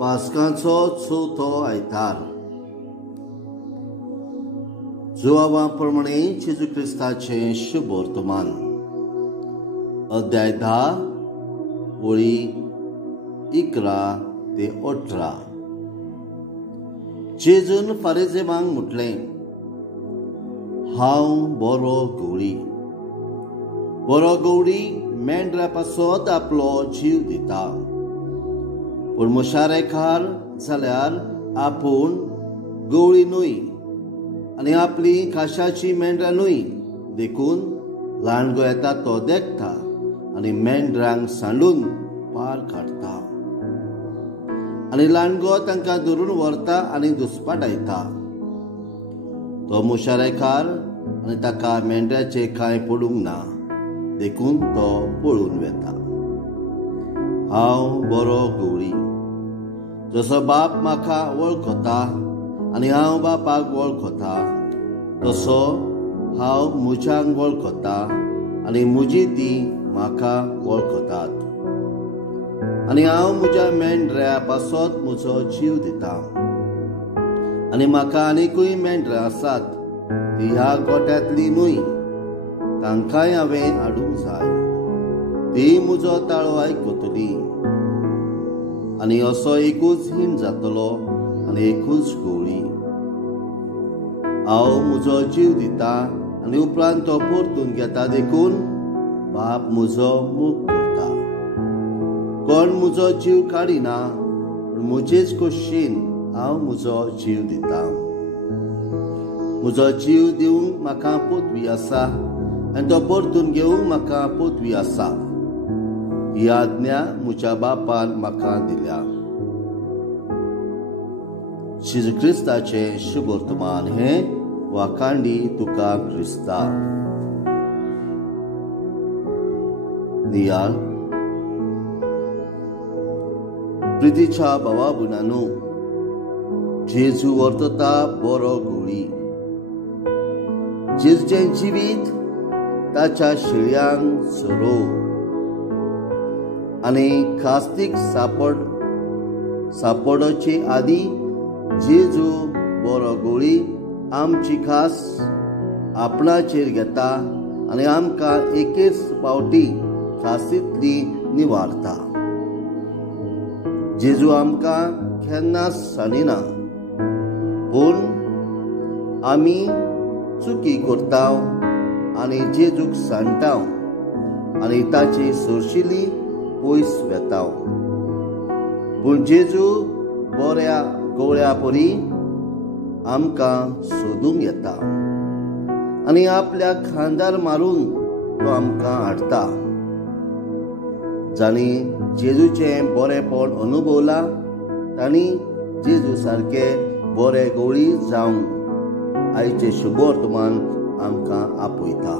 पास्कांचो चवथो आयतार. जुवावा प्रमाणे जेजू क्रिस्ताचें शुभ वर्तमान. अध्याय 10 वळी 11 ते 18. जेजून फारिजेवांक म्हटलें, हांव बरो गवळी मेंढरा पासत आपलो जीव दिता. पूण मुशारेकार जाल्यार आपूण गवळी न्हय आनी आपली काशाची मेंढरां न्हय देखून लांडगो येता तो देखता आनी मेंढरांक सांडून पार काडटा. आनी लांडगो तांकां धरून व्हरता आनी दुस्पाटायता. तो मुशारेकार आनी ताका मेंढऱ्याचें कांय पडूंक ना देखून तो पळून वेता. हांव बरो गवळी. जसो बाप म्हाका वळखता आनी हांव बापाक वळखता, तसो हांव म्हज्यांक वळखता आनी म्हजी तीं म्हाका वळखतात. आनी हांव म्हज्या मेंढऱ्या पासत म्हजो जीव दिता. आनी म्हाका आनीकूय मेंढरां आसात, तीं ह्या गोठ्यांतलीं न्हय, तांकांय हांवें हाडूंक जाय. ती म्हजो ताळो आयकतली. आनी असो एकूच हिण जातलो आनी एकूच गवळी. हांव म्हजो जीव दिता आनी उपरांत तो परतून घेता देखून बाप म्हजो मोग करता. कोण म्हजो जीव काडिना, पूण म्हजेच खोशेन हांव म्हजो जीव दिता. म्हजो जीव दिवंक म्हाका पदवी आसा आनी तो परतून घेवंक म्हाका पदवी आसा. ही आज्ञा म्हज्या बापान म्हाका दिल्या. जेजू क्रिस्ताचें शुभ वर्तमान हें वाखाणली तुका क्रिस्ता. नियाळ. प्रितीच्या भावा भयणांनो, जेजू वर्तता बरो गवळी. जेजूचें जिवीत ताच्या शेळयांक चरोव आनी कास्तीक सापडचे आदी जेजू बरो गवळी आमची खास आपणाचेर घेता आनी आमकां एकेच फावटी खासींतली निवारता. जेजू आमकां केन्नाच सांडिना, पूण आमी चुकी करता आनी जेजूक सांडटा आनी ताची सरशिली पयस वेता. पूण जेजू बऱ्या गवळ्या परी आमकां सोदूंक येता आनी आपल्या खांदार मारून तो आमकां हाडटा. जाणी जेजूचें बरेपण अनुभवला तांणी जेजू सारके बरे गवळी जावंक आयचें शुभ वर्तमान आमकां आपयता.